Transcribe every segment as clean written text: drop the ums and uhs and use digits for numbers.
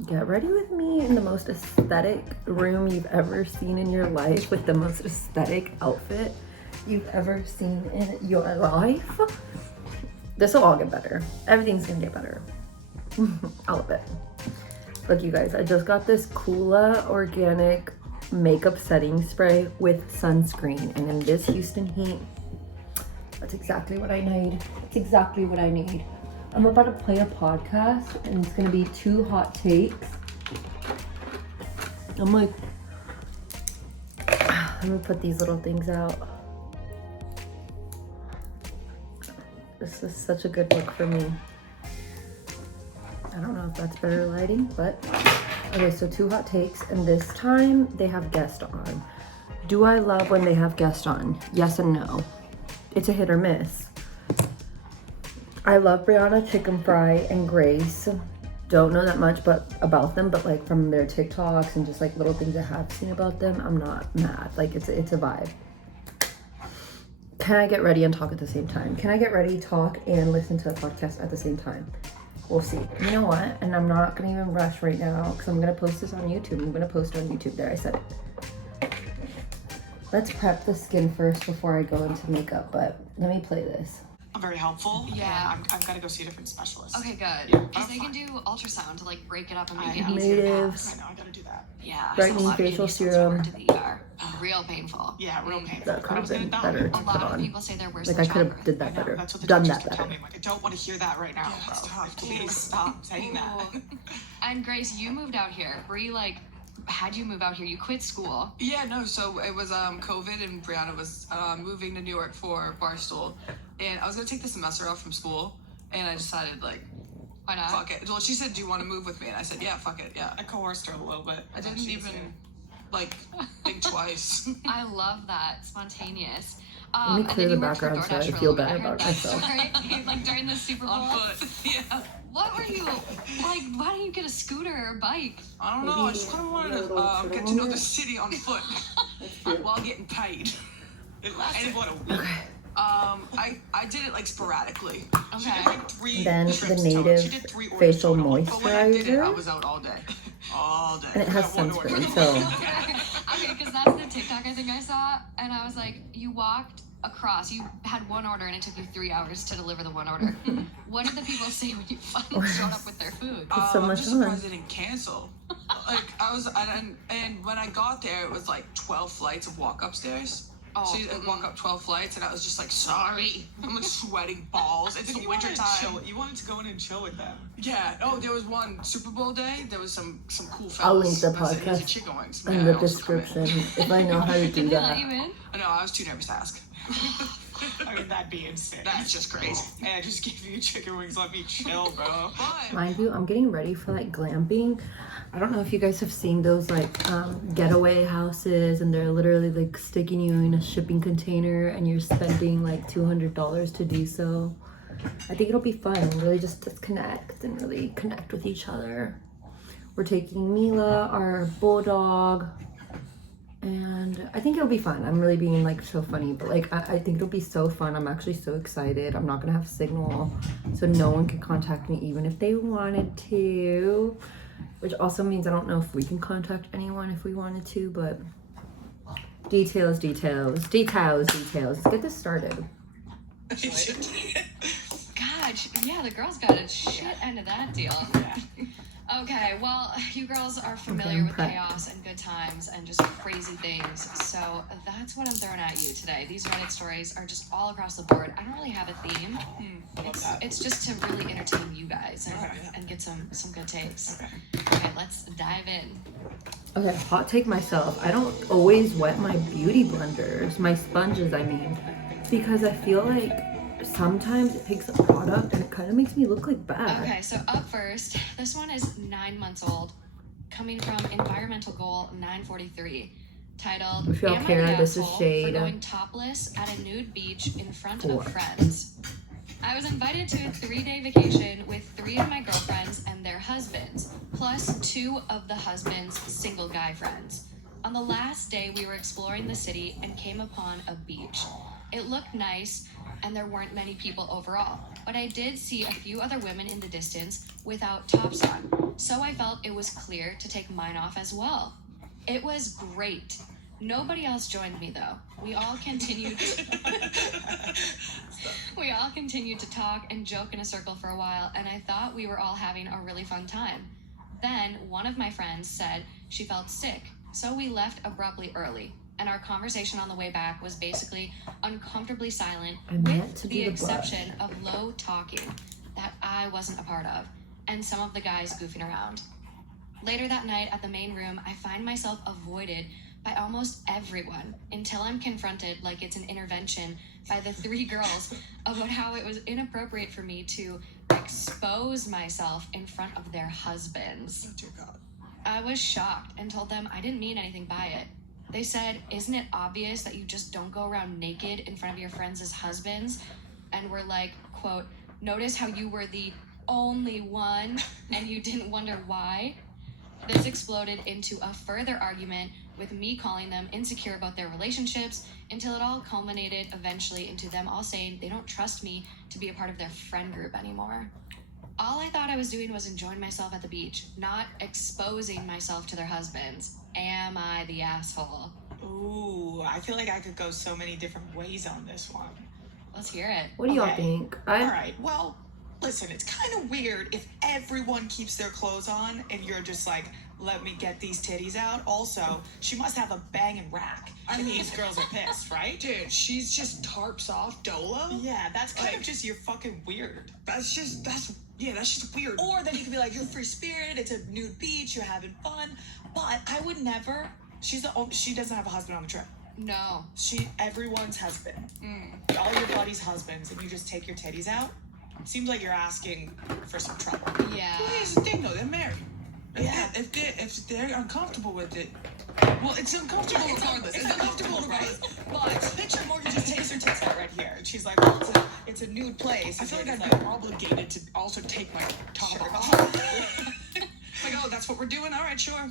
Get ready with me in the most aesthetic room you've ever seen in your life with the most aesthetic outfit you've ever seen in your life. This will all get better. Everything's gonna get better. All of it. Look, you guys, I just got this Kula organic makeup setting spray with sunscreen, and in this Houston heat, that's exactly what I need. It's exactly what I need. I'm about to play a podcast, and it's gonna be 2 hot takes. I'm like, let me put these little things out. This is such a good look for me. I don't know if that's better lighting, but okay, so 2 hot takes, and this time they have guest on. Do I love when they have guest on? Yes and no. It's a hit or miss. I love Brianna Chicken Fry and Grace. Don't know that much about them, but like from their TikToks and just like little things I have seen about them, I'm not mad. Like it's a vibe. Can I get ready and talk at the same time? Can I get ready, talk, and listen to the podcast at the same time? We'll see. You know what? And I'm not gonna even rush right now because I'm gonna post this on YouTube. I'm gonna post it on YouTube. There, I said it. Let's prep the skin first before I go into makeup, but let me play this. Very helpful. Yeah. I've got to go see a different specialist. Okay, good. Yeah, Because they can do ultrasound to like break it up and make it Native. easier to pass. I know, I got to do that. Yeah. Brightening a lot of facial kidney stones serum. over to the ER. Real painful. Yeah, real painful. That could I have was been gonna better die. to A put lot of on. people say they're worse Like than I could have childbirth. did I that know, better. that's what the Done doctors that kept better. telling me. I'm like, I don't want to hear that right now, bro. Stop, please stop saying that. And Grace, you moved out here. Were you like, how'd you move out here? You quit school. Yeah, no, so it was COVID and Brianna was moving to New York for Barstool. And I was going to take the semester off from school. And I decided, like, Why not? fuck it. Well, she said, do you want to move with me? And I said, yeah, fuck it, yeah. I coerced her a little bit. I didn't even, like, think twice. I love that. Spontaneous. Let me And clear then the you worked for background so I DoorDash for a feel little bit. better I heard about that myself. story, like during the Super Bowl. On foot, yeah. What were you, like, why didn't you get a scooter or a bike? I don't know, I just kind of wanted to get to know the city on foot while getting paid. It lasted, what, a week? Okay. I did it, like, sporadically. She did Okay. like 3 Then the trips total. native She did 3 orders facial total. But when I did it, I moisturizer, was out all day. All day. and it has That one order. sunscreen. So Okay, because that's the TikTok I think I saw, and I was like, you walked across, you had one order, and it took you 3 hours to deliver the one order. What did the people say when you finally showed up with their food? It's so I'm much just fun. surprised they didn't cancel. Like, I was, and when I got there, it was like 12 flights of walk upstairs. Oh, So you walk up 12 flights, and I was just like, sorry. I'm like sweating balls. It's the You winter wanted to time. chill. You wanted to go in and chill with them. Yeah. Oh, there was one Super Bowl day. There was some cool fellas. I'll link the I said, "Here's your podcast chicken wings." in May the I also come in? description if I know how to do Did they let that. you in? I know, I was too nervous to ask. I mean, that'd be insane. That's just crazy. Hey, I just gave you chicken wings. Let me chill, bro. But Mind you, I'm getting ready for like glamping. I don't know if you guys have seen those like getaway houses, and they're literally like sticking you in a shipping container and you're spending like $200 to do so. I think it'll be fun, really just disconnect and really connect with each other. We're taking Mila, our bulldog, and I think it'll be fun. I'm really being like so funny, but like I think it'll be so fun. I'm actually so excited. I'm not gonna have signal, so no one can contact me even if they wanted to, which also means I don't know if we can contact anyone if we wanted to, but details. Let's get this started. God, yeah, the girls got a shit end of that deal. Okay, well, you girls are familiar I'm with prepped. chaos and good times and just crazy things, so that's what I'm throwing at you today. These Reddit stories are just all across the board. I don't really have a theme. It's just to really entertain you guys and get some good takes. Okay, let's dive in. Okay, hot take myself. I don't always wet my beauty blenders, my sponges I mean, because I feel like sometimes it takes a product and it kind of makes me look like bad. Okay, so up first, this one is 9 months old, coming from Environmental Goal 943, titled, If y'all "Am I care, the this is asshole shade. for going topless at a nude beach in front 4. of friends? I was invited to a 3-day vacation with 3 of my girlfriends and their husbands, plus 2 of the husband's single guy friends. On the last day, we were exploring the city and came upon a beach. It looked nice, and there weren't many people overall, but I did see a few other women in the distance without tops on. so I felt it was clear to take mine off as well. It was great. Nobody else joined me though. We all continued to talk and joke in a circle for a while, and I thought we were all having a really fun time. Then one of my friends said she felt sick, so we left abruptly early, and our conversation on the way back was basically uncomfortably silent, with the exception of low talking that I wasn't a part of, and some of the guys goofing around. Later that night at the main room, I find myself avoided by almost everyone until I'm confronted like it's an intervention by the three girls about how it was inappropriate for me to expose myself in front of their husbands. Oh dear God. I was shocked and told them I didn't mean anything by it. They said, isn't it obvious that you just don't go around naked in front of your friends' husbands? And were like, quote, notice how you were the only one and you didn't wonder why? This exploded into a further argument with me calling them insecure about their relationships until it all culminated eventually into them all saying they don't trust me to be a part of their friend group anymore. All I thought I was doing was enjoying myself at the beach, not exposing myself to their husbands. Am I the asshole? Ooh, I feel like I could go so many different ways on this one. Let's hear it. What do y'all Okay. think? All right, well, listen, it's kind of weird if everyone keeps their clothes on and you're just like, let me get these titties out. Also, she must have a banging rack. I mean, these girls are pissed, right? Dude, she's just tarps off Dolo. Yeah, that's kind of Like- just, you're fucking weird. That's just weird. Or then you could be like, you're free spirited, it's a nude beach, you're having fun. But I would never, she doesn't have a husband on the trip. No. Everyone's husband. All your buddies' husbands, and you just take your titties out. Seems like you're asking for some trouble. Yeah. Well, here's the thing, though. They're married. Yeah. If they're uncomfortable with it, well, it's uncomfortable regardless. It's It's uncomfortable, uncomfortable right? regardless. But picture Morgan just takes her tits out right here, and she's like, well, it's a nude place. I feel like And I'd it's be obligated to also take my top Shirt off. off. Like, oh, that's what we're doing. All right, sure.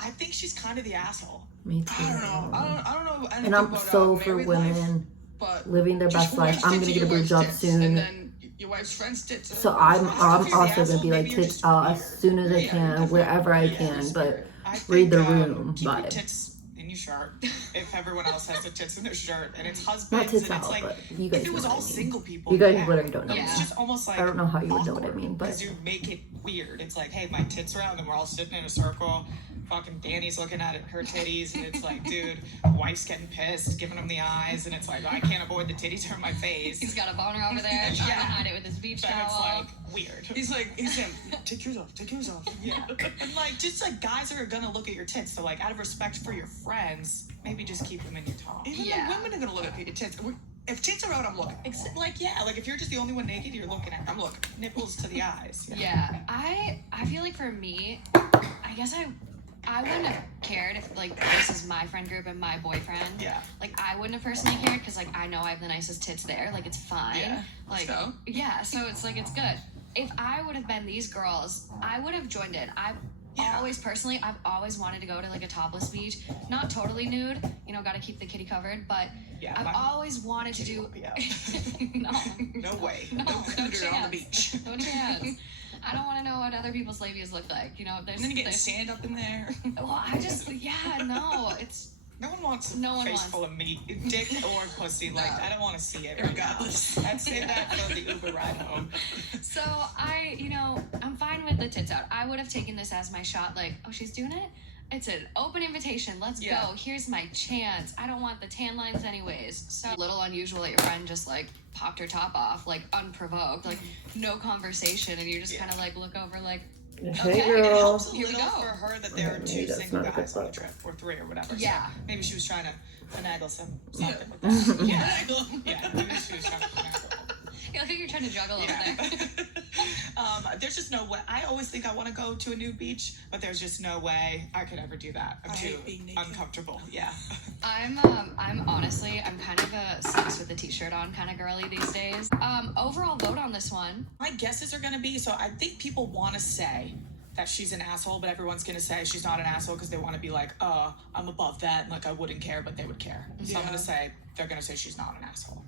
I think she's kind of the asshole. Me too. I don't know. I don't know anything And I'm about so for married women life, but living their just best life. wife's I'm tits gonna are get a your boob wife's job tits, soon. and then your wife's friend's tits. are- So I'm If you're the also gonna asshole, be like maybe you're tits just out weird. as soon as I Yeah, can, definitely. wherever I Yeah, can. But I read the think, room keep your vibe. tits in your shirt. If everyone else has the tits in their shirt, and it's not husbands, tits and it's out, like, but you guys if it know was what all I mean. single people, You guys yeah. literally don't know. Yeah. It's just almost like I don't know how you would know what I awkward, mean, but because you make it weird. It's like, hey, my tits are out, and we're all sitting in a circle. Fucking Danny's looking at her titties, and it's like, dude, wife's getting pissed, giving him the eyes, and it's like, I can't avoid the titties are in my face. He's got a boner over there trying to hide it with his beach And it's towel. like weird. He's saying, take yours off. Take yours off. Yeah. And like, just like guys are gonna look at your tits, so like, out of respect for your friends, maybe just keep them in your top. Even Yeah. the women are gonna look at your tits. If tits are out, I'm looking. Like, yeah, like if you're just the only one naked, you're looking at. I'm looking. Nipples to the eyes. Yeah. I feel like for me, I guess I wouldn't have cared if like this is my friend group and my boyfriend. Yeah. Like I wouldn't have personally cared because like I know I have the nicest tits there. Like it's fine. Yeah. Like So? yeah. So it's like it's good. If I would have been these girls, I would have joined in. I've always wanted to go to like a topless beach, not totally nude. You know, got to keep the kitty covered. But Yeah. I've always wanted to do. Yeah. No. No way. No, cooter on the chance. beach. No chance. I don't want to know what other people's labias look like. You know, there's. And then you get there's- stand up in there. Well, no, it's. No one wants No a one face wants. full of meat, dick or pussy. Like, No. I don't want to see it. Regardless. I'd say that for the Uber ride home. So I'm fine with the tits out. I would have taken this as my shot. Like, oh, she's doing it. It's an open invitation. Let's Yeah. go. Here's my chance. I don't want the tan lines anyways. So a little unusual that your friend just like popped her top off, like unprovoked, like no conversation, and you just Yeah. kind of like look over, like, hey Okay, It girl. helps a Here we little go. for her that there are Okay, two maybe that's single not a good guys on the look. trip, or three or whatever. Yeah. So maybe she was trying to finagle something with that. Yeah. Yeah, maybe she was trying to finagle. I think you're trying to juggle over Yeah. there. There's just no way. I always think I want to go to a nude beach, but there's just no way I could ever do that. I'm I too hate being naked. uncomfortable. Yeah. I'm honestly, I'm kind of a sex with the t-shirt on kind of girly these days. Overall vote on this one. My guesses are gonna be, so I think people want to say that she's an asshole, but everyone's gonna say she's not an asshole because they want to be like, I'm above that, and like I wouldn't care, but they would care. So I'm Yeah. gonna say they're gonna say she's not an asshole.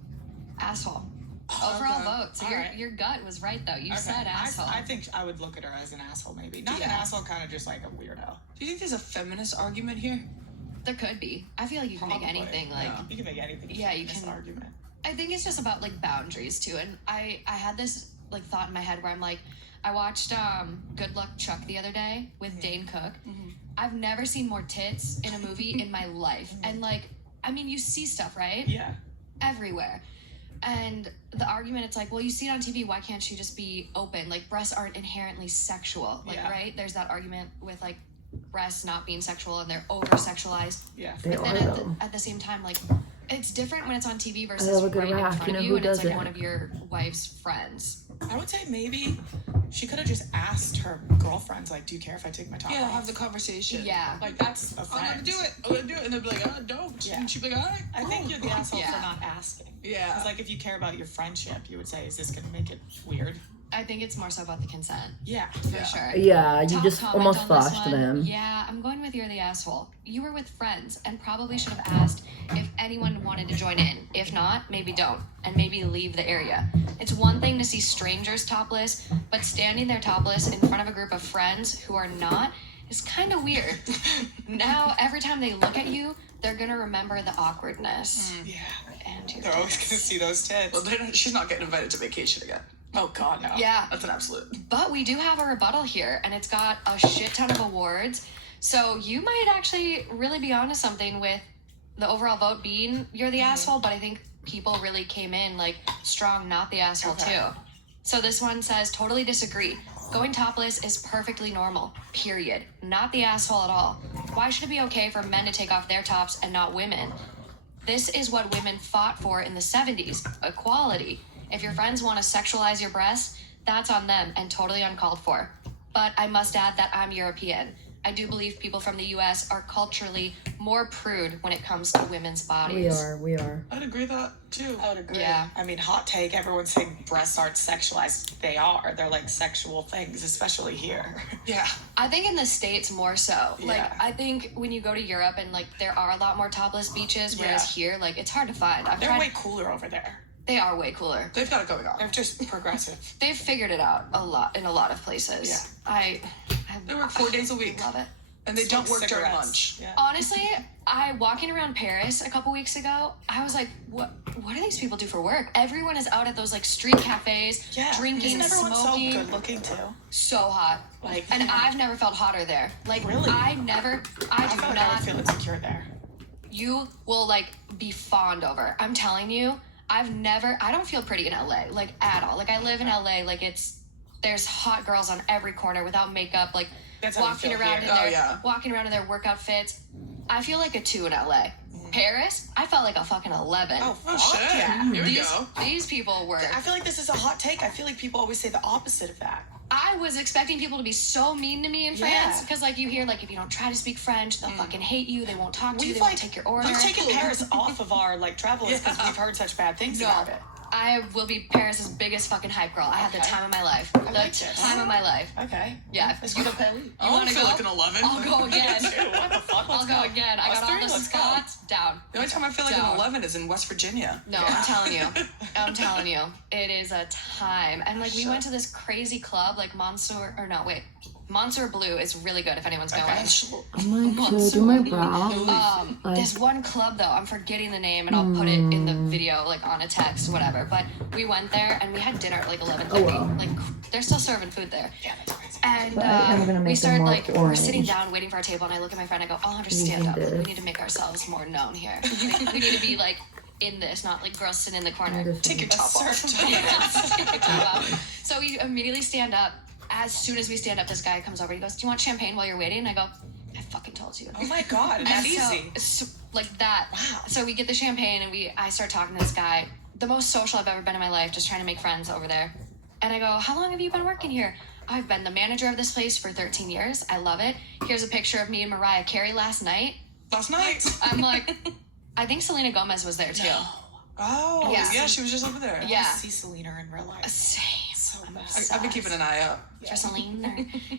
Asshole. Overall Okay. vote. So Alright. your gut was right though. You Okay. said asshole. I think I would look at her as an asshole, maybe. Not an Yeah. asshole, kind of just like a weirdo. Do you think there's a feminist argument here? There could be. I feel like you can make Probably, anything like. yeah. You can make anything. Yeah, you in this can- argument. I think it's just about like boundaries too. And I had this like thought in my head where I'm like, I watched Good Luck Chuck the other day with Dane Cook. I've never seen more tits in a movie in my life. And like, I mean, you see stuff, right? Yeah. Everywhere. And the argument, it's like, well, you see it on TV, why can't you just be open? Like, breasts aren't inherently sexual, like, Yeah. right? There's that argument with like breasts not being sexual and they're over sexualized. Yeah. They But are then though. at the same time, like, it's different when it's on TV I versus love a good right in rack. front You know of you, who and it's like doesn't? one of your wife's friends. I would say maybe she could have just asked her girlfriends, like, do you care if I take my top Yeah, off? have the conversation. Yeah. Like, that's a I'm friend. gonna do it. I'm gonna do it. And they'll be like, don't. Yeah. And she'd be like, all right. I think you're the asshole Yeah. for not asking. Yeah. Because, like, if you care about your friendship, you would say, is this going to make it weird? I think it's more so about the consent, Yeah. for sure. Yeah, you Top just comment almost on this flashed one. them. Yeah, I'm going with you're the asshole. You were with friends and probably should have asked if anyone wanted to join in. If not, maybe don't. And maybe leave the area. It's one thing to see strangers topless, but standing there topless in front of a group of friends who are not is kind of weird. Now, every time they look at you, they're gonna remember the awkwardness. Yeah. And your They're always going to tits. see those tits. Well, she's not getting invited to vacation again. Oh, God, no. Yeah, That's an absolute. but we do have a rebuttal here, and it's got a shit ton of awards. So you might actually really be onto something with the overall vote being you're the asshole, but I think people really came in like strong, not the asshole Okay. too. So this one says totally disagree. Going topless is perfectly normal. Period. Not the asshole at all. Why should it be okay for men to take off their tops and not women? This is what women fought for in the 70s, equality. If your friends want to sexualize your breasts, that's on them and totally uncalled for. But I must add that I'm European. I do believe people from the US are culturally more prude when it comes to women's bodies. We are. I'd agree with that too. I would agree. Yeah. I mean, hot take, everyone's saying breasts aren't sexualized. They are. They're like sexual things, especially here. Yeah. I think in the States more so. Like, Yeah. I think when you go to Europe and like there are a lot more topless beaches, whereas here, like, it's hard to find. They're way cooler over there. They are way cooler. They've got it going on. They're just progressive. They've figured it out a lot in a lot of places. Yeah. I They work 4 days a week. love it. And they don't Smoke work during cigarettes. lunch. Yeah. Honestly, I walking around Paris a couple weeks ago, I was like, what do these people do for work? Everyone is out at those like street cafes, Yeah. drinking, Isn't everyone smoking. so good looking too? So hot. Like, And yeah. I've never felt hotter there. Like, Really? I do I feel like I not. would feel insecure there. You will like be fawned over. I'm telling you, I don't feel pretty in LA, like at all. Like I live in LA, like there's hot girls on every corner without makeup, like That's how you walking feel around here. in Oh, their yeah. walking around in their workout fits. I feel like a 2 in LA. Paris, I felt like a fucking 11. Oh, Oh, fuck shit. yeah. Here we these, go. these people were. I feel like this is a hot take. I feel like people always say the opposite of that. I was expecting people to be so mean to me in Yeah. France because, like, you hear like if you don't try to speak French, they'll fucking hate you. They won't talk to you. We've They like won't take your order. we've taken Paris off of our like travel list because we've heard such bad things No, about it. I will be Paris's biggest fucking hype girl. I had the Okay. time of my life. I The like this. time of my life. Okay. Yeah. Let's go to Paris. You I wanna feel go? like an 11. I'll go again. What the fuck? I'll Let's go again. I Us got all three? the Let's go. spots down. The only time I feel like Down. an 11 is in West Virginia. No, I'm telling you. I'm telling you. It is a time. And like we Shut went to this crazy club, like Monster Blue is really good if anyone's going. Okay. I'm like, should I do my brow? Like- There's one club though, I'm forgetting the name and I'll put it in the video, like on a text, whatever. But we went there and we had dinner at like 11:30. Oh, wow. Like they're still serving food there. Yeah, that's crazy. And But I'm gonna we make started them like marked we're sitting orange. down waiting for our table, and I look at my friend. I go, "I'll understand up. Using We this. need to make ourselves more known here. We need to be like in this, not like girls sitting in the corner." Take your top off. So we immediately stand up. As soon as we stand up, this guy comes over. He goes, "Do you want champagne while you're waiting?" And I go, "I fucking told you." Oh my god, And that so- easy. so, like that. Wow. So we get the champagne and I start talking to this guy. The most social I've ever been in my life, just trying to make friends over there. And I go, "How long have you been working here?" "I've been the manager of this place for 13 years. I love it. Here's a picture of me and Mariah Carey last night." Last night. I'm like, I think Selena Gomez was there too. Oh, Yeah. yeah. She was just over there. Yeah. I see Selena in real life. Same. So I'm bad. obsessed. I've been keeping an eye out. For Selena.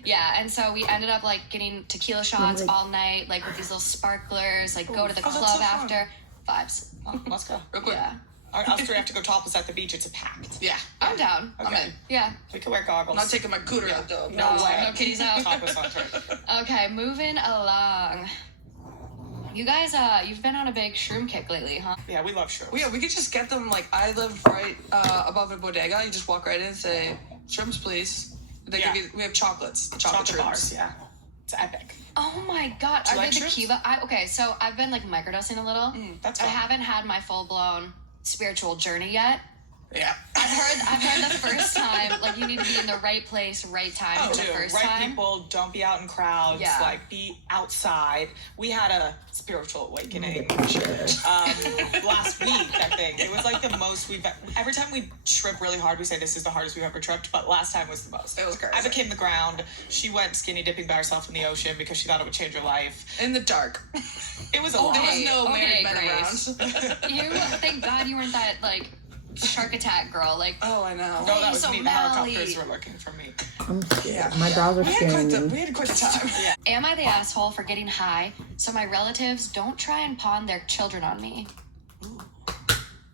Yeah, and so we ended up like getting tequila shots like- all night, like with these little sparklers, like go to the Oh, that's club so fun. after. Vibes. Oh, let's go. Real quick. Yeah. Us three have to go topless at the beach. It's a pact. Yeah. I'm down. Okay. I'm in. Yeah. We can wear goggles. I'm not taking my cooter out though. No way. No kitties out. Topless on trip. Okay, moving along. You guys, you've been on a big shroom kick lately, huh? Yeah, we love shrooms. Well, yeah, we could just get them. Like, I live right above a bodega. You just walk right in and say, "Shrooms, please." They Yeah. give you, we have chocolates. Chocolate Chocolate shrooms. bars. Yeah, it's epic. Oh my god. Do you Are like they the shrooms? Kiva? Okay, so I've been like microdosing a little. That's I fun. haven't had my full blown spiritual journey yet. Yeah. I've heard the first time, like you need to be in the right place, right time for the Dude, first right time. people, don't be out in crowds. Yeah. Like, be outside. We had a spiritual awakening Oh, last week, I think. It was like the most every time we trip really hard, we say this is the hardest we've ever tripped, but last time was the most. It was crazy. I became the ground. She went skinny dipping by herself in the ocean because she thought it would change her life. In the dark. It was a lot. There was no Okay, married men Grace. around. You, thank God you weren't that like shark attack girl. Like, Oh, I know. No, that was so me. The Melly. helicopters were looking for me. I'm scared. My brows are scaring me. We had quite the time. am I the asshole for getting high so my relatives don't try and pawn their children on me?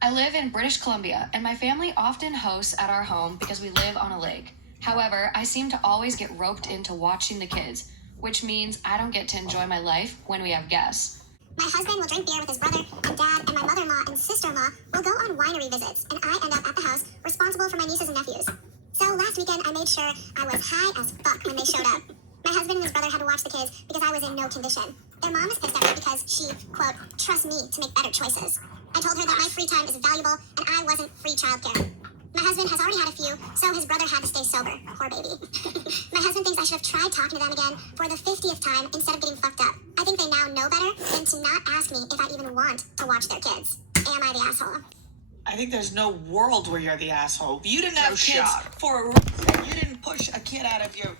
I live in British Columbia, and my family often hosts at our home because we live on a lake. However, I seem to always get roped into watching the kids, which means I don't get to enjoy my life when we have guests. My husband will drink beer with his brother and dad, and my mother-in-law and sister-in-law will go on winery visits, and I end up at the house responsible for my nieces and nephews. So last weekend, I made sure I was high as fuck when they showed up. My husband and his brother had to watch the kids because I was in no condition. Their mom is pissed at me because she, quote, trusts me to make better choices. I told her that my free time is valuable and I wasn't free childcare. My husband has already had a few, so his brother had to stay sober. Poor baby. My husband thinks I should have tried talking to them again for the 50th time instead of getting fucked up. I think they now know better than to not ask me if I even want to watch their kids. Am I the asshole? I think there's no world where you're the asshole. You didn't have No kids shot. for a reason. You didn't push a kid out of your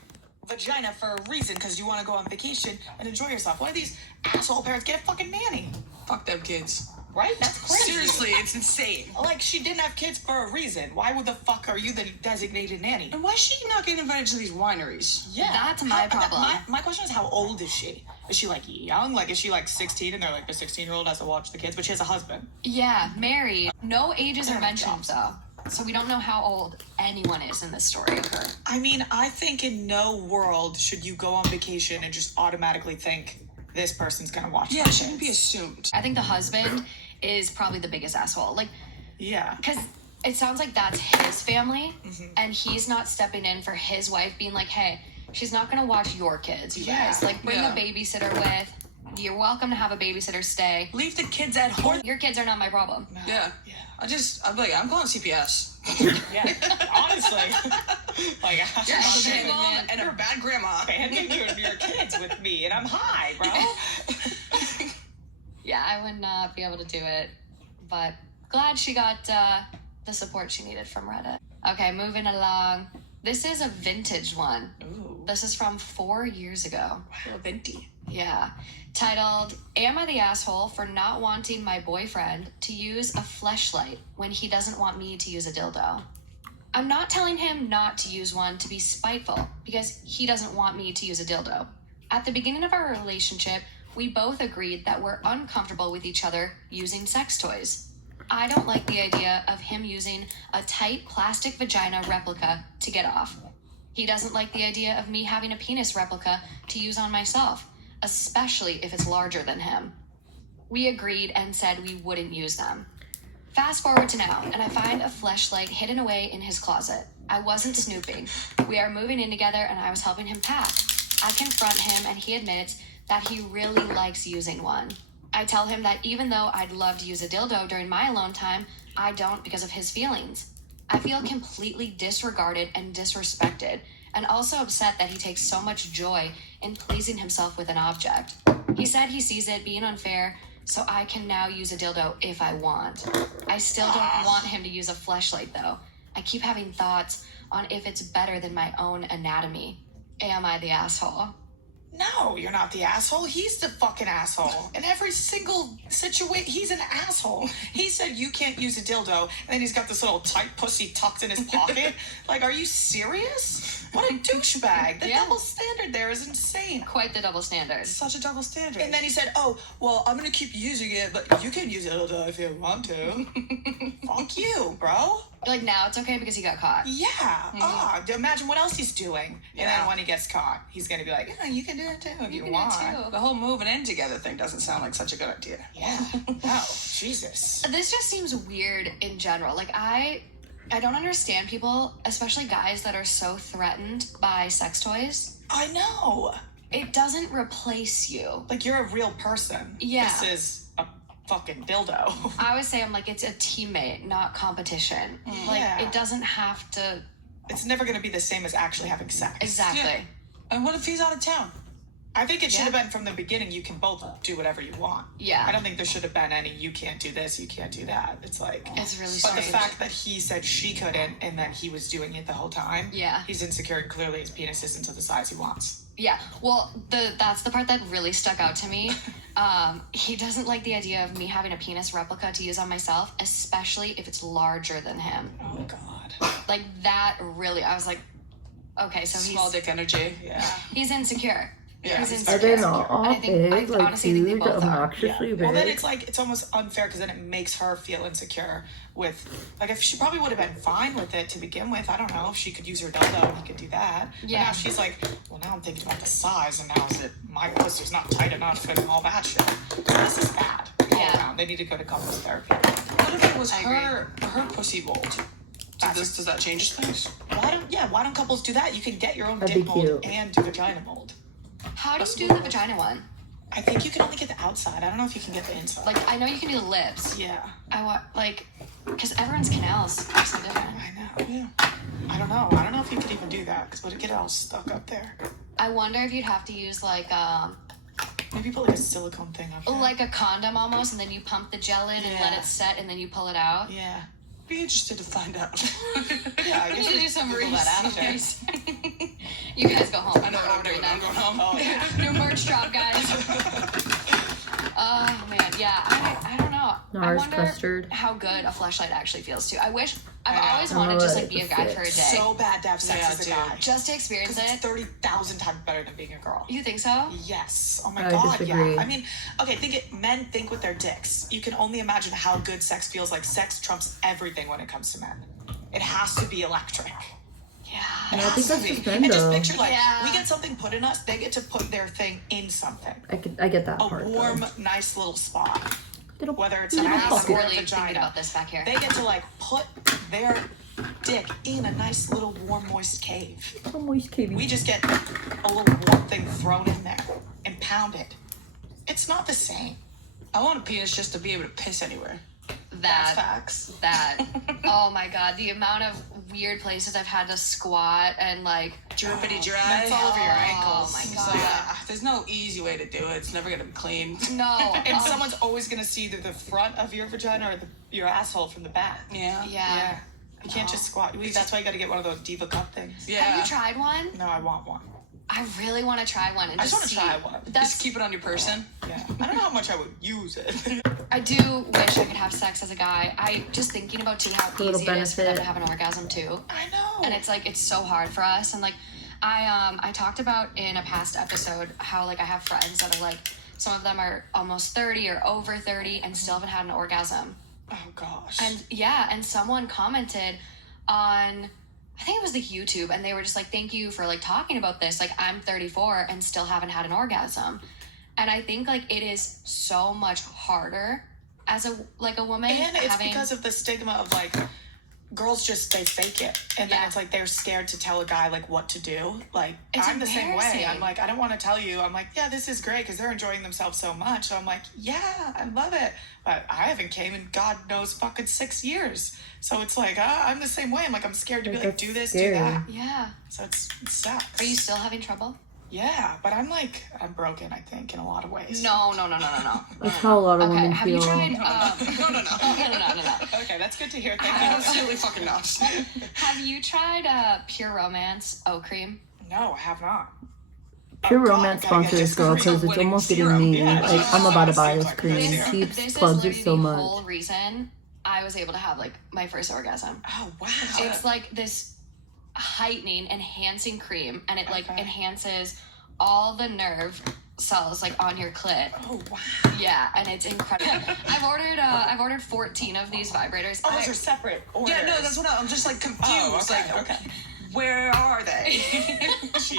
vagina for a reason because you want to go on vacation and enjoy yourself. Why do these asshole parents get a fucking nanny? Fuck them kids. Right? That's crazy. Seriously, it's insane. Like, she didn't have kids for a reason. Why would the fuck are you the designated nanny? And why is she not getting invited to these wineries? Yeah. That's my problem. My question is, how old is she? Is she, like, young? Like, is she, like, 16 and they're like, the 16-year-old has to watch the kids, but she has a husband? Yeah, married. No ages are Yeah, mentioned, though. So we don't know how old anyone is in this story of her. I mean, I think in no world should you go on vacation and just automatically think this person's gonna watch Yeah, my it shouldn't be kids. assumed. I think the husband is probably the biggest asshole. Like, Yeah. because it sounds like that's his family, and he's not stepping in for his wife, being like, hey, she's not gonna watch your kids, you Yeah, guys. Like, bring yeah. a babysitter with. You're welcome to have a babysitter stay. Leave the kids at home. Your kids are not my problem. Yeah. Yeah. I'm like, I'm calling CPS. Yeah. Honestly. Like, You're a Oh, shit okay, mom man. and you're a bad grandma. abandon your kids with me, and I'm high, bro. Yeah, I would not be able to do it, but glad she got the support she needed from Reddit. Okay, moving along. This is a vintage one. Ooh. This is from 4 years ago. Little venti. Yeah. Titled, Am I the Asshole for Not Wanting My Boyfriend to Use a Fleshlight When He Doesn't Want Me to Use a Dildo? I'm not telling him not to use one to be spiteful because he doesn't want me to use a dildo. At the beginning of our relationship, we both agreed that we're uncomfortable with each other using sex toys. I don't like the idea of him using a tight plastic vagina replica to get off. He doesn't like the idea of me having a penis replica to use on myself, especially if it's larger than him. We agreed and said we wouldn't use them. Fast forward to now, and I find a fleshlight hidden away in his closet. I wasn't snooping. We are moving in together and I was helping him pack. I confront him and he admits that he really likes using one. I tell him that even though I'd love to use a dildo during my alone time, I don't because of his feelings. I feel completely disregarded and disrespected, and also upset that he takes so much joy in pleasing himself with an object. He said he sees it being unfair, so I can now use a dildo if I want. I still don't want him to use a fleshlight though. I keep having thoughts on if it's better than my own anatomy. Am I the asshole? No, you're not the asshole. He's the fucking asshole. In every single situation, he's an asshole. He said you can't use a dildo, and then he's got this little tight pussy tucked in his pocket. Like, are you serious? What a douchebag. The double standard there is insane. Quite the double standard. Such a double standard. And then he said, oh, well, I'm going to keep using it, but you can use a dildo if you want to. Fuck you, bro. Like, now it's okay because he got caught. Yeah. Imagine what else he's doing. And then when he gets caught, he's going to be like, yeah, you can do it too if you can do it want. too. The whole moving in together thing doesn't sound like such a good idea. Yeah. Oh, Jesus. This just seems weird in general. Like, I don't understand people, especially guys that are so threatened by sex toys. I know. It doesn't replace you. Like, you're a real person. Yeah. This is a fucking dildo. I always say, I'm like, it's a teammate, not competition. Like, Yeah. it doesn't have to. It's never going to be the same as actually having sex. Exactly. Yeah. And what if he's out of town? I think it should Yeah. have been from the beginning, you can both do whatever you want. Yeah. I don't think there should have been any, you can't do this, you can't do that. It's like... It's really But strange. the fact that he said she couldn't and that he was doing it the whole time, Yeah. he's insecure and clearly his penis isn't to the size he wants. Yeah, well, that's the part that really stuck out to me. He doesn't like the idea of me having a penis replica to use on myself, especially if it's larger than him. Oh, God. Like, that really, I was like, okay, so Small dick energy. Yeah. he's insecure. Yeah. He's Are insecure. they not all I think- I big? Like, honestly think they huge, both are. obnoxiously big? Well, then it's like, it's almost unfair because then it makes her feel insecure with, like, if she probably would have been fine with it to begin with. I don't know if she could use her dildo and he could do that. Yeah. But now she's like, well, now I'm thinking about the size and now is it my pussy's not tight enough and all that shit. This is bad. All Yeah. around. They need to go to couples therapy. What if it was I her pussy mold? Does that change things? Why don't couples do that? You can get your own That'd dick be mold cute. and do vagina mold. How do you do the vagina one? I think you can only get the outside. I don't know if you can get the inside. Like, I know you can do the lips. Yeah, I want, like, because everyone's canals are so different. I know. Yeah. I don't know. I don't know if you could even do that because would it get all stuck up there? I wonder if you'd have to use, like Maybe put like a silicone thing up there. a condom almost, and then you pump the gel in and let Yeah. it set, and then you pull it out. Yeah. Be interested to find out. Yeah, I We guess need to we do some Google that after. research. You guys go home. I know what I'm doing. I'm going home. Oh, yeah. New merch drop, guys. Oh man, yeah. I don't know. I NARS wonder custard. how good a fleshlight actually feels too. I've Yeah. always I'm wanted to just like alright be a with guy it. for a day, So bad to have sex Yeah, as a dude. guy. just to experience Because it. it's 30,000 times better than being a girl. You think so? Yes. Oh my I God. disagree. Yeah. I mean, okay. Men think with their dicks. You can only imagine how good sex feels like. Sex trumps everything when it comes to men. It has to be electric. Yeah. It I has think to that's be. just men, And just though. picture like Yeah. we get something put in us. They get to put their thing in something. I get that A part. warm, though. nice little spot. Little- Whether it's little an I'm ass pocket. or a really thinking vagina. about this back here. They get to like put their dick in a nice little warm, moist cave. Oh, moist cavity. We just get a little warm thing thrown in there and pound it. It's not the same. I want a penis just to be able to piss anywhere. That's That facts. oh my God, the amount of weird places I've had to squat and like Drippity dry. That's all over your ankles. Oh my It's God. like, there's no easy way to do it. It's never gonna be clean. No. And someone's always gonna see either the front of your vagina or your asshole from the back. Yeah. Yeah. You can't just squat. That's why you gotta get one of those diva cup things. Yeah. Have you tried one? No, I want one. I really want to try one and I just just want to see. try one. That's Just keep it on your person. Yeah. I don't know how much I would use it. I do wish I could have sex as a guy. I just thinking about too how Little easy it is for them benefit. to have an orgasm too. I know. And it's like it's so hard for us. And like I talked about in a past episode how like I have friends that are like some of them are almost 30 or over 30 and still haven't had an orgasm. Oh gosh. And yeah, and someone commented on I think it was the YouTube and they were just like, thank you for like talking about this. Like I'm 34 and still haven't had an orgasm. And I think like it is so much harder as a woman. And it's having, because of the stigma of like girls just they fake it and then Yeah. it's like they're scared to tell a guy like what to do. Like It's I'm the same way. embarrassing. I'm like I don't want to tell you. I'm like yeah this is great because they're enjoying themselves so much. So I'm like yeah I love it, but I haven't came in God knows fucking 6 years. So it's like I'm the same way. I'm like I'm scared to be like That's do this scary. do that. yeah. So it sucks. Are you still having trouble? Yeah, but I'm broken. I think in a lot of ways. No. That's how a lot of Okay, women have feel. you tried? No. Okay, that's good to hear. Thank you. Absolutely fucking not. Have you tried Pure Romance O Cream? No, I have not. Pure God, Romance gotta get sponsor this this girl commercial because it's winning almost getting serum. me. Yeah, Like, I'm about to buy this like cream. this She This plugs is it so literally the much. whole reason I was able to have like my first orgasm. Oh wow. It's like this heightening, enhancing cream, and it like enhances all the nerve cells like on your clit. Oh wow. Yeah, and it's incredible. I've ordered 14 of these vibrators. Oh, those are separate orders. Yeah, no, that's what I'm just like confused. Oh, okay, like, okay. where are they?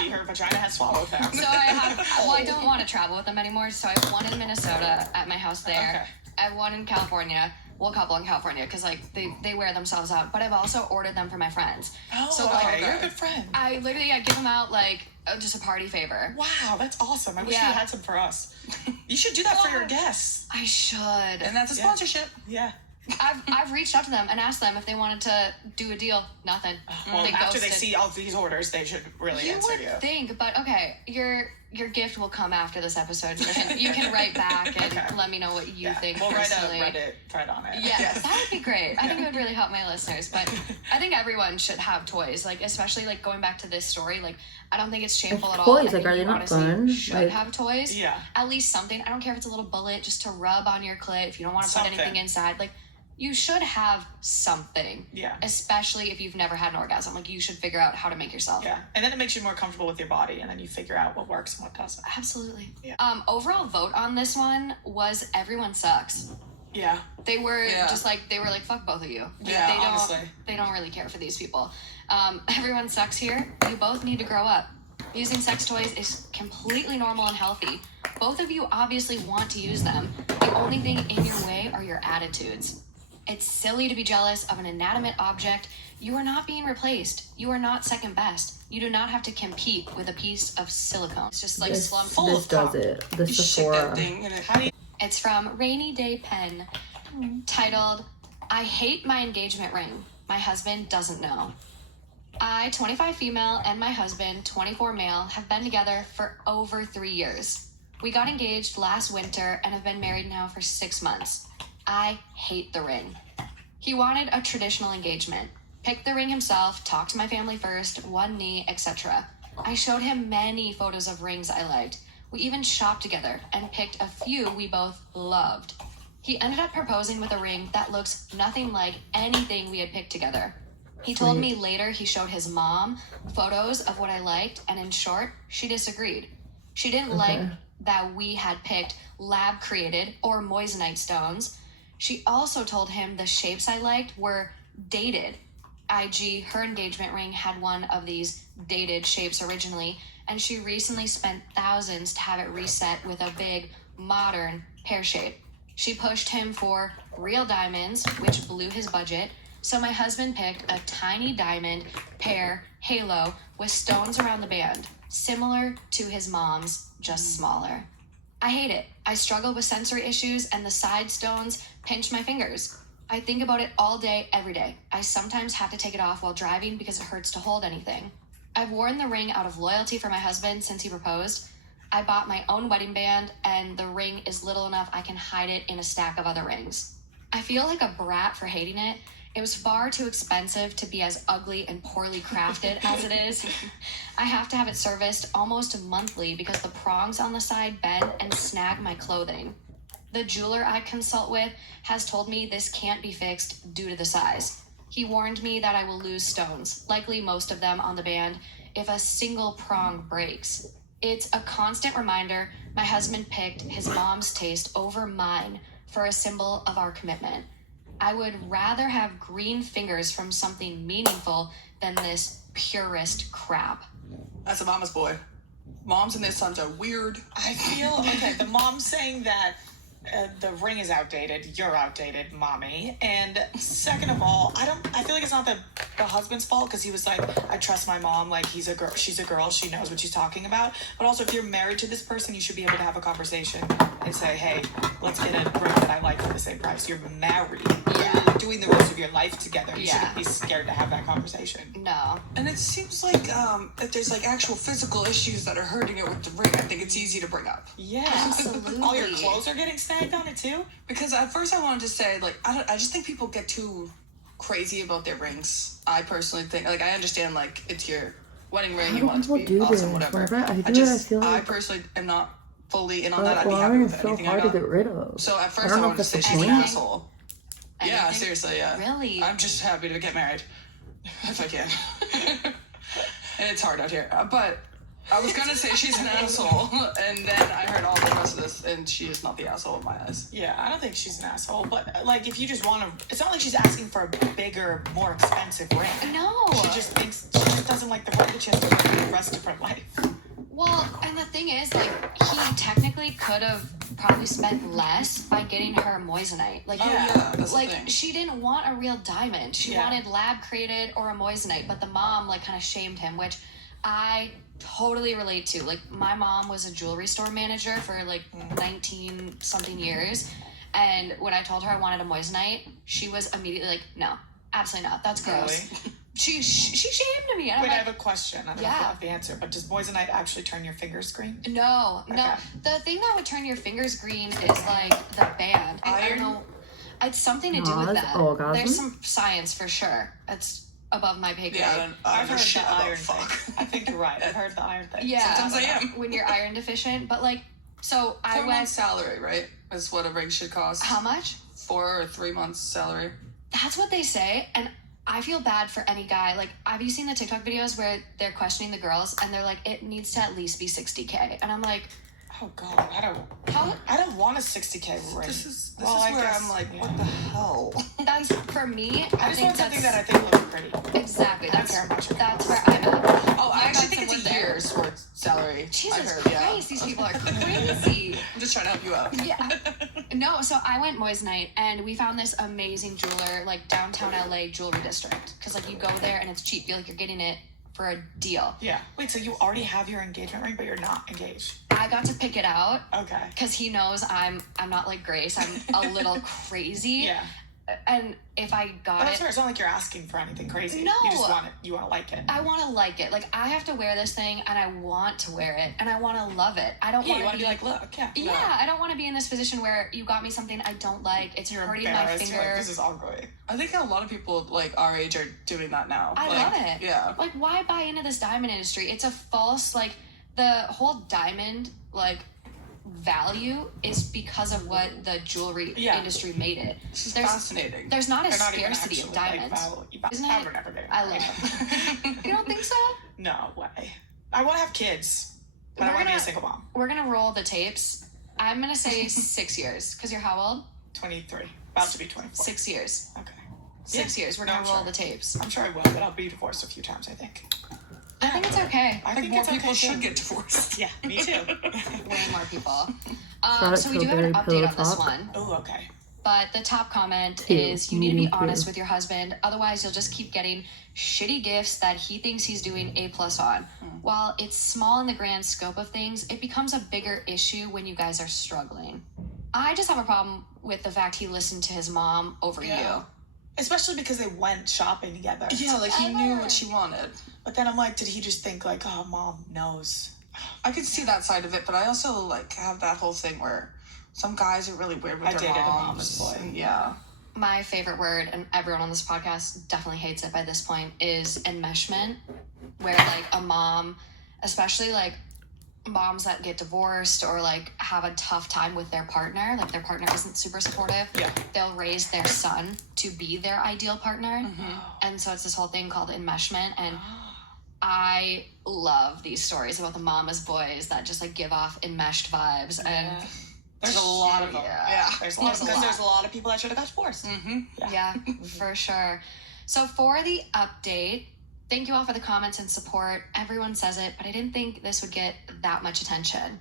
Her vagina has swallowed them. So I have. Well, I don't want to travel with them anymore. So I have one in Minnesota at my house there. Okay. I have one in California. Well, a couple in California because like they wear themselves out. But I've also ordered them for my friends. Oh, So, okay. like, You're a good friend. I literally give them out like just a party favor. Wow, that's awesome. I wish Yeah. you had some for us. You should do that for your guests. I should. And that's a sponsorship. Yeah. I've reached out to them and asked them if they wanted to do a deal. Nothing. Well, after they ghosted. see all these orders, they should really You answer would you. think, but okay, your gift will come after this episode. You can write back and Okay. let me know what you think We'll write a personally. Reddit thread on it. Yeah, that would be great. I think it would really help my listeners. But I think everyone should have toys. Like, especially like going back to this story. Like, I don't think it's shameful at all. Toys, I like, think are they you not honestly fun? should Like- have toys. Yeah. At least something. I don't care if it's a little bullet just to rub on your clit. If you don't want to put Something. anything inside, like, you should have something. Yeah. Especially if you've never had an orgasm. Like, you should figure out how to make yourself. Yeah. And then it makes you more comfortable with your body, and then you figure out what works and what doesn't. Absolutely. Yeah. Overall vote on this one was everyone sucks. Yeah. They were Yeah. just like they were like fuck both of you. Yeah, they don't, honestly. They don't really care for these people. Everyone sucks here. You both need to grow up. Using sex toys is completely normal and healthy. Both of you obviously want to use them. The only thing in your way are your attitudes. It's silly to be jealous of an inanimate object. You are not being replaced. You are not second best. You do not have to compete with a piece of silicone. It's just like This, slumped. this does it. The You shit Sephora. that thing and it. How do you It's from Rainy Day Pen, titled, I hate my engagement ring. My husband doesn't know. I, 25 female, and my husband, 24 male, have been together for over 3 years. We got engaged last winter and have been married now for 6 months. I hate the ring. He wanted a traditional engagement. Picked the ring himself, talked to my family first, one knee, etc. I showed him many photos of rings I liked. We even shopped together and picked a few we both loved. He ended up proposing with a ring that looks nothing like anything we had picked together. He told me later he showed his mom photos of what I liked, and in short, she disagreed. She didn't like that we had picked lab-created or moissanite stones. She also told him the shapes I liked were dated. IG, her engagement ring, had one of these dated shapes originally, and she recently spent thousands to have it reset with a big, modern pear shape. She pushed him for real diamonds, which blew his budget, so my husband picked a tiny diamond pear halo with stones around the band, similar to his mom's, just smaller. I hate it. I struggle with sensory issues, and the side stones pinch my fingers. I think about it all day, every day. I sometimes have to take it off while driving because it hurts to hold anything. I've worn the ring out of loyalty for my husband since he proposed. I bought my own wedding band, and the ring is little enough I can hide it in a stack of other rings. I feel like a brat for hating it. It was far too expensive to be as ugly and poorly crafted as it is. I have to have it serviced almost monthly because the prongs on the side bend and snag my clothing. The jeweler I consult with has told me this can't be fixed due to the size. He warned me that I will lose stones, likely most of them on the band, if a single prong breaks. It's a constant reminder my husband picked his mom's taste over mine for a symbol of our commitment. I would rather have green fingers from something meaningful than this purist crap. That's a mama's boy. Moms and their sons are weird. I feel okay. The mom saying that the ring is outdated. You're outdated, mommy. And second of all, I feel like it's not the husband's fault because he was like, I trust my mom. Like he's a girl. She's a girl. She knows what she's talking about. But also, if you're married to this person, you should be able to have a conversation and say, hey, let's get a ring that I like for the same price. You're married. Yeah. You're doing the rest of your life together. You Yeah. shouldn't be scared to have that conversation. No. And it seems like if there's like actual physical issues that are hurting it with the ring, I think it's easy to bring up. Yeah. Absolutely. All your clothes are getting snagged on it too. Because at first I wanted to say, like, I just think people get too crazy about their rings. I personally think, like, I understand, like, it's your wedding ring, How you do want it to people be do awesome, this? whatever. Whenever I do it, I feel I like personally am not fully in on that. I'd be why happy are with so anything I hard to got. get rid of? So at I first don't I know wanted if to say that's the she's an point. asshole. Yeah, Anything? seriously, yeah. Really? I'm just happy to get married. If I can. And it's hard out here. But I was gonna say she's an asshole, and then I heard all the rest of this, and she is not the asshole in my eyes. Yeah, I don't think she's an asshole, but like if you just want to, it's not like she's asking for a bigger, more expensive ring. No. She just doesn't like the ring that she has to wear for the rest of her life. Well, and the thing is, like, he technically could have probably spent less by getting her moissanite. Like, Oh, yeah, that's the like thing. she didn't want a real diamond. She Yeah. wanted lab created or a moissanite, but the mom like kind of shamed him, which I totally relate to. Like, my mom was a jewelry store manager for like 19 something years, and when I told her I wanted a moissanite, she was immediately like, "No, absolutely not. That's gross." Really? She shamed me. And I'm Wait, I like, have a question. I don't know if you have the answer, but does moissanite actually turn your fingers green? No. Okay. The thing that would turn your fingers green is like the band. I don't know. It's something to do with Nas, that. orgasm? There's some science for sure. It's above my pay grade. Yeah, I've heard shit the about iron fuck. thing. I think you're right. I've heard the iron thing. Yeah. Sometimes I am. When you're iron deficient, but like, so I 4 went. months salary, right? Is what a ring should cost. How much? 4 or 3 months salary. That's what they say, and I feel bad for any guy. Like, have you seen the TikTok videos where they're questioning the girls and they're like, it needs to at least be $60K, and I'm like, Oh God, I don't want a 60K ring. This is Well, I where guess- I'm like, yeah. what the hell? that's for me. I just think want something that that's- I think looks pretty. exactly. I don't care That's much. that's where I'm at. Oh, I I've actually got think it's someone a there. year's worth salary. I Jesus heard, Christ, these people are crazy. I'm just trying to help you out. Yeah. No, so I went moissanite and we found this amazing jeweler, like downtown LA jewelry district. Because like you go there and it's cheap. You feel like you're getting it for a deal. Yeah. Wait, so you already have your engagement ring, but you're not engaged? I got to pick it out Okay. because he knows I'm not like Grace. I'm a little crazy. Yeah. And if I But got that's it, fair. It's not like you're asking for anything crazy. No. You just want it. You want to like it. I want to like it. Like, I have to wear this thing and I want to wear it and I want to love it. I don't Yeah, you want want to to be like, look, yeah. yeah, I don't want to be in this position where you got me something I don't like. It's You're hurting my embarrassed. You're finger. like, this is ugly. I think a lot of people like our age are doing that now. I Like, love it. Yeah. Like, why buy into this diamond industry? It's a false, like, the whole diamond, like, value is because of what the jewelry Yeah. industry made it. This is There's- fascinating. There's not a They're not even scarcity of actually, diamonds. Isn't I it? would never get I married. love it. You don't think so? No way. I want to have kids, but I We're want to be gonna- a single mom. We're gonna roll the tapes. I'm gonna say 6 years. Because you're how old? 23. About to be 24. 6 years. Okay. 6 years. We're No, gonna I'm roll sure. the tapes. I'm sure I will, but I'll be divorced a few times, I think. I think it's okay. I I think think more it's people okay should too. get divorced. Yeah, me too. Way more people. Shout So out we do have an Tilbury update Pillow on this Talk. one. Oh, okay. But the top comment Two, is you need to be medium honest two. with your husband, otherwise you'll just keep getting shitty gifts that he thinks he's doing A+ on. While it's small in the grand scope of things, it becomes a bigger issue when you guys are struggling. I just have a problem with the fact he listened to his mom over Yeah. you. Especially because they went shopping together. Yeah, like he knew what she wanted. But then I'm like, did he just think like, oh, mom knows? I could see that side of it, but I also like have that whole thing where some guys are really weird with I their dated a moms. mama's boy. And yeah. My favorite word, and everyone on this podcast definitely hates it by this point, is enmeshment, where like a mom, especially like moms that get divorced or like have a tough time with their partner, like their partner isn't super supportive, Yeah. they'll raise their son to be their ideal partner. Mm-hmm. And so it's this whole thing called enmeshment. And I love these stories about the mama's boys that just like give off enmeshed vibes. And There's a lot of them. Yeah. There's a lot There's a because lot. there's a lot of people that should have got divorced. Mm-hmm. yeah, for sure. So for the update, thank you all for the comments and support. Everyone says it, but I didn't think this would get that much attention.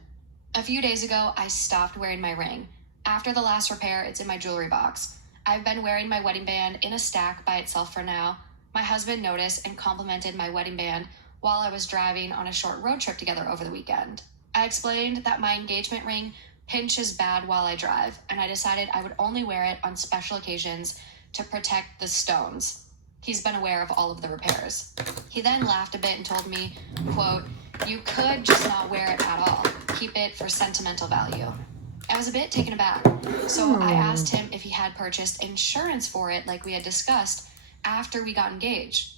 A few days ago, I stopped wearing my ring. After the last repair, it's in my jewelry box. I've been wearing my wedding band in a stack by itself for now. My husband noticed and complimented my wedding band while I was driving on a short road trip together over the weekend. I explained that my engagement ring pinches bad while I drive, and I decided I would only wear it on special occasions to protect the stones. He's been aware of all of the repairs. He then laughed a bit and told me, quote, "You could just not wear it at all. Keep it for sentimental value." I was a bit taken aback, so I asked him if he had purchased insurance for it like we had discussed after we got engaged.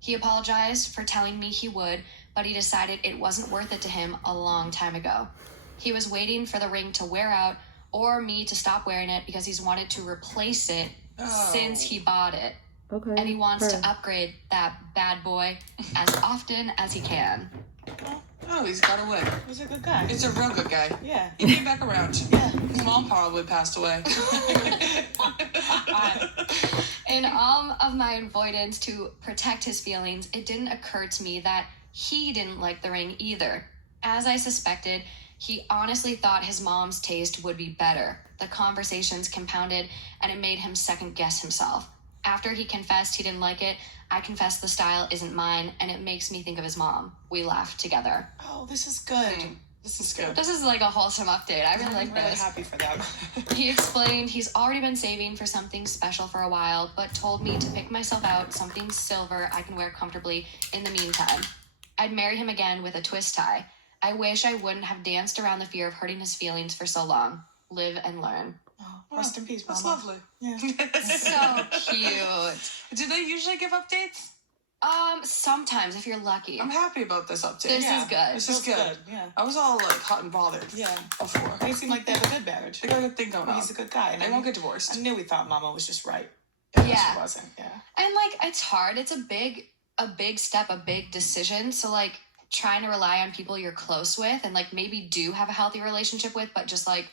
He apologized for telling me he would, but he decided it wasn't worth it to him a long time ago. He was waiting for the ring to wear out or me to stop wearing it because he's wanted to replace it since he bought it. Okay. And he wants to upgrade that bad boy as often as he can. Oh, he's got a win. He's a good guy. He's a real good guy. Yeah. He came back around. Yeah. His mom probably passed away. In all of my avoidance to protect his feelings, it didn't occur to me that he didn't like the ring either. As I suspected, he honestly thought his mom's taste would be better. The conversations compounded, and it made him second guess himself. After he confessed he didn't like it, I confessed the style isn't mine, and it makes me think of his mom. We laughed together. Oh, this is good. This is good. This is like a wholesome update. I really like I'm really this. happy for them. He explained he's already been saving for something special for a while, but told me to pick myself out something silver I can wear comfortably in the meantime. I'd marry him again with a twist tie. I wish I wouldn't have danced around the fear of hurting his feelings for so long. Live and learn. Oh, rest in peace, That's Mama. lovely. Yeah. So cute. Do they usually give updates? Sometimes if you're lucky. I'm happy about this update. This is good. This is Feels good. Yeah. I was all like hot and bothered. Yeah. Before. They seem like they have a good marriage. They got a good thing going Well, on. he's a good guy. And They I won't knew- get divorced. I knew we thought Mama was just right. Yeah. She wasn't. Yeah. And like it's hard. It's a big step, a big decision. So like trying to rely on people you're close with and like maybe do have a healthy relationship with, but just like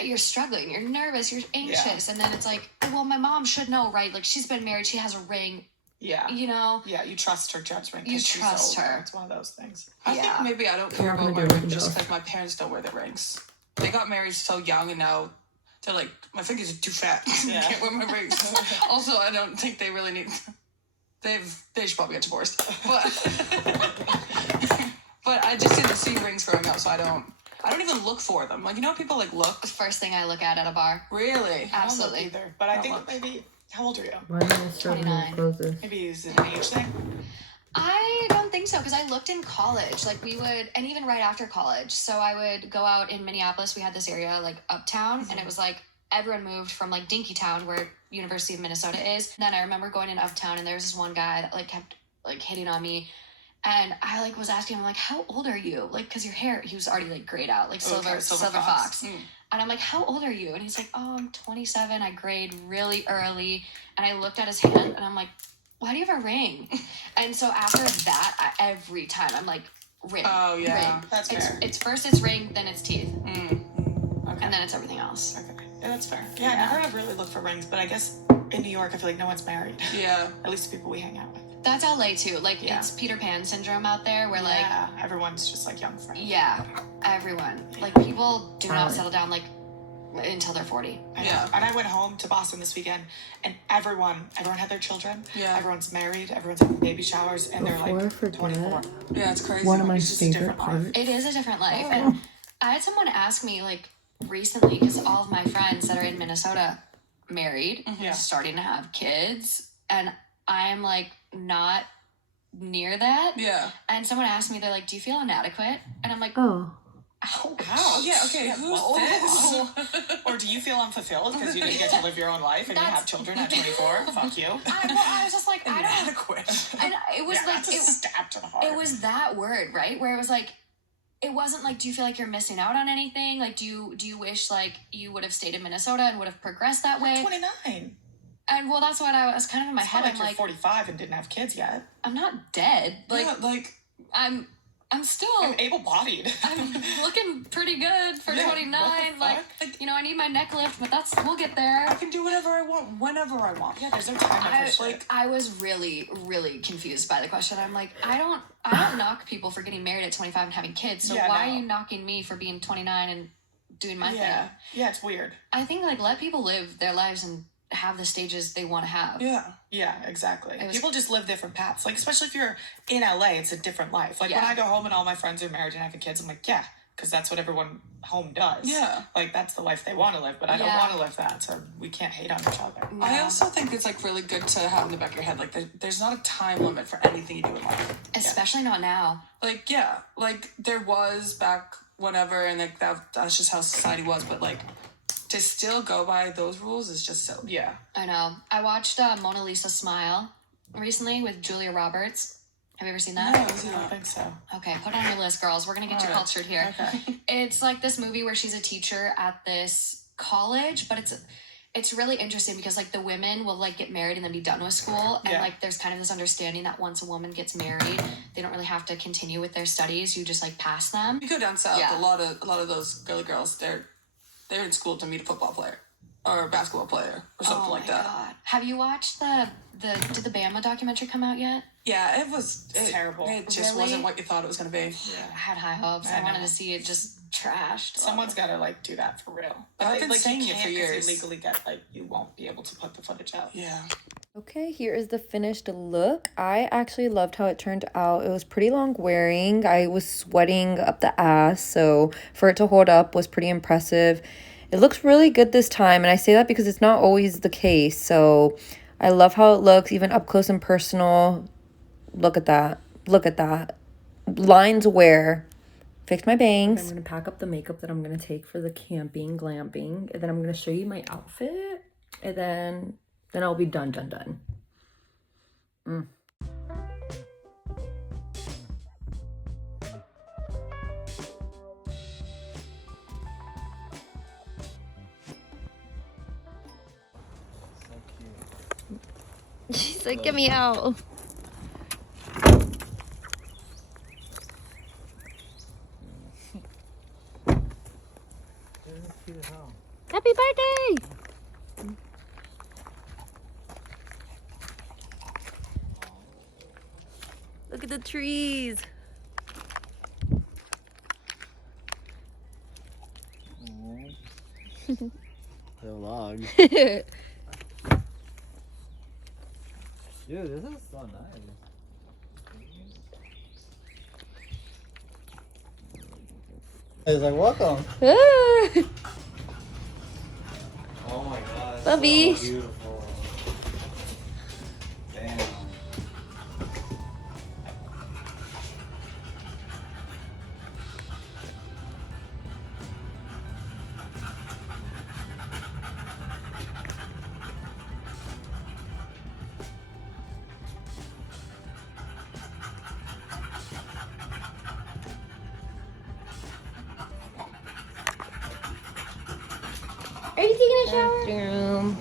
you're struggling, you're nervous, you're anxious, and then it's like, well, my mom should know, right? Like she's been married, she has a ring, Yeah. you know. Yeah, you trust her judgment. You 'cause she's trust older. her. It's one of those things. I Yeah. think maybe I don't care not about gonna my do ring anything just else. because my parents don't wear their rings. They got married so young and now they're like, my fingers are too fat. Yeah. I can't wear my rings. Also, I don't think they really need... They should probably get divorced. But I just didn't see rings growing up, so I don't even look for them. Like, you know, people like look. The first thing I look at a bar. Really? I don't look Absolutely. either. But I Don't think look. maybe. How old are you? Why am I struggling 29. with closes? Maybe it's an age thing. I don't think so, because I looked in college. Like we would, and even right after college. So I would go out in Minneapolis. We had this area like uptown, and it was like everyone moved from like Dinkytown, where University of Minnesota is. Then I remember going in uptown, and there was this one guy that like kept like hitting on me. And I like was asking him like, how old are you? Like, cause your hair, he was already like grayed out, like silver fox. Mm. And I'm like, how old are you? And he's like, oh, I'm 27. I grade really early. And I looked at his hand and I'm like, why do you have a ring? And so after that, every time I'm like, ring. Oh, yeah. Ring. That's it's, fair. it's first it's ring, then it's teeth. Okay. And then it's everything else. Okay. Yeah, that's fair. Yeah, I never have really looked for rings, but I guess in New York, I feel like no one's married. Yeah. At least the people we hang out with. That's LA too. Like Yeah. it's Peter Pan syndrome out there where like, Yeah, everyone's just like young friends. yeah, everyone. Like people do not Talent. settle down like until they're 40. I know. Yeah. And I went home to Boston this weekend, and everyone had their children. Yeah. Everyone's married. Everyone's having baby showers, and they're Before I like forget, 24. Yeah, it's crazy. one of my It's just a favorite different life. parts. It is a different life. Oh. And I had someone ask me like recently, because all of my friends that are in Minnesota married, Yeah. starting to have kids, and I'm like not near that. Yeah. And someone asked me, they're like, do you feel inadequate? And I'm like, Oh, ow. Oh, yeah, okay. Who's whoa. this? Or do you feel unfulfilled because you didn't get to live your own life and you have children at 24? Fuck you. I was just like, I don't. Inadequate. And it was Yeah, like, that's a stab to the heart. it was that word, right? Where it was like, it wasn't like, do you feel like you're missing out on anything? Like, do you wish like you would have stayed in Minnesota and would have progressed that way? 29. And well, that's what I was kind of in my It's head. not like I'm you're like, 45 and didn't have kids yet. I'm not dead. Like, Yeah, like, I'm still, I'm able-bodied. I'm looking pretty good for Yeah, 29. what the Like, fuck? you know, I need my neck lift, but we'll get there. I can do whatever I want, whenever I want. Yeah, there's no time for shit. I was really, really confused by the question. I'm like, I don't knock people for getting married at 25 and having kids. So Yeah, why no. are you knocking me for being 29 and doing my Yeah. thing? Yeah, it's weird. I think like let people live their lives and have the stages they want to have. Yeah. Yeah, exactly. It was- People just live different paths. Like, especially if you're in LA, it's a different life. Like, when Yeah. I go home and all my friends are married and having kids, I'm like, yeah, because that's what everyone home does. Yeah. Like, that's the life they want to live, but I don't Yeah. want to live that, so we can't hate on each other. I No. also think it's like really good to have in the back of your head, like there's not a time limit for anything you do in life. Especially not now. Like, yeah, like there was back whenever, and like that's just how society was. But like to still go by those rules is just so. Yeah. I know. I watched Mona Lisa Smile recently with Julia Roberts. Have you ever seen No, that? I don't think so. Okay, put it on your list, girls. We're gonna get you All right. cultured here. Okay. It's like this movie where she's a teacher at this college, but it's really interesting because like the women will like get married and then be done with school, and Yeah. like there's kind of this understanding that once a woman gets married, they don't really have to continue with their studies. You just like pass them. You go down south, Yeah. a lot of those girly girls, they're in school to meet a football player or a basketball player or something like that. God. Have you watched did the Bama documentary come out yet? Yeah, it was terrible. It just Really? wasn't what you thought it was gonna be. I had high hopes. I wanted to see it just trashed. Someone's got to like do that for real. But I've been like, saying you it for can't 'cause years. You legally get like you won't be able to put the footage out. Yeah. Okay, here is the finished look. I actually loved how it turned out. It was pretty long wearing. I was sweating up the ass, so for it to hold up was pretty impressive. It looks really good this time, and I say that because it's not always the case. So I love how it looks, even up close and personal. Look at that. Look at that. Lines wear. Fixed my bangs. I'm going to pack up the makeup that I'm going to take for the camping, glamping. And then I'm going to show you my outfit. And then I'll be done. She's like, get me out. Happy birthday! Look at the trees. The vlog. Dude, this is so nice. It's like, welcome. Oh my god. Bubbies. So beautiful. Damn. Are you taking a shower? Bathroom.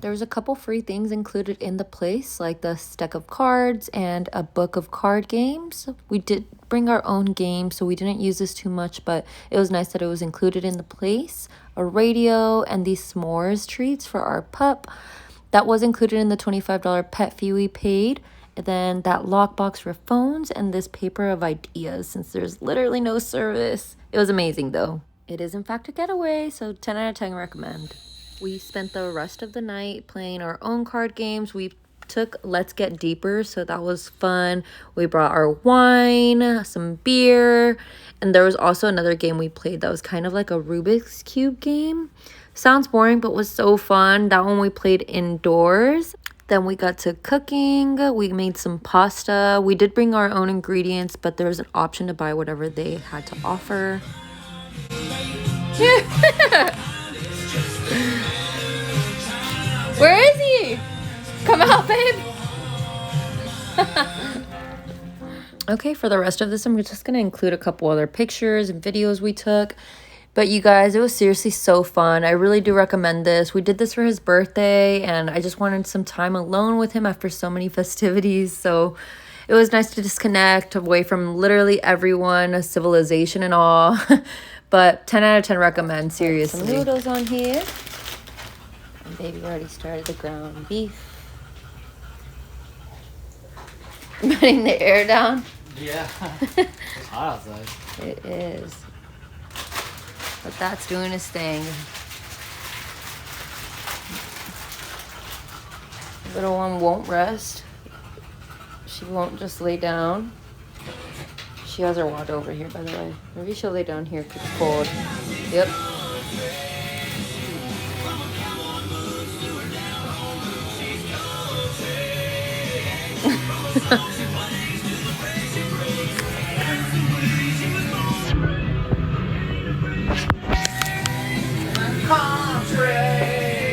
There was a couple free things included in the place, like the stack of cards and a book of card games. We did bring our own games, so we didn't use this too much, but it was nice that it was included in the place. A radio and these s'mores treats for our pup. That was included in the $25 pet fee we paid. And then that lockbox for phones and this paper of ideas, since there's literally no service. It was amazing though. It is in fact a getaway, so 10 out of 10 recommend. We spent the rest of the night playing our own card games. We took Let's Get Deeper, so that was fun. We brought our wine, some beer, and there was also another game we played that was kind of like a Rubik's Cube game. Sounds boring, but was so fun. That one we played indoors. Then we got to cooking. We made some pasta. We did bring our own ingredients, but there was an option to buy whatever they had to offer. Where is he? Come out, babe. Okay, for the rest of this, I'm just going to include a couple other pictures and videos we took. But you guys, it was seriously so fun. I really do recommend this. We did this for his birthday, and I just wanted some time alone with him after so many festivities. So it was nice to disconnect away from literally everyone, civilization and all. But 10 out of 10 recommend, seriously. Some noodles on here. And baby already started the ground beef. Putting the air down. Yeah. It's hot outside. It is. But that's doing his thing. Little one won't rest. She won't just lay down. She has her watch over here, by the way. Maybe she'll lay down here if it's cold. Yep. Country.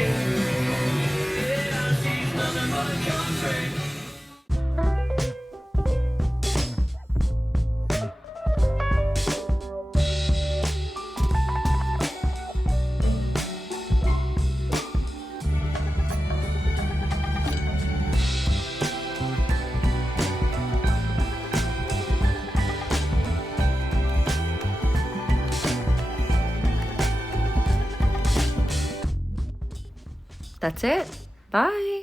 that's it. Bye.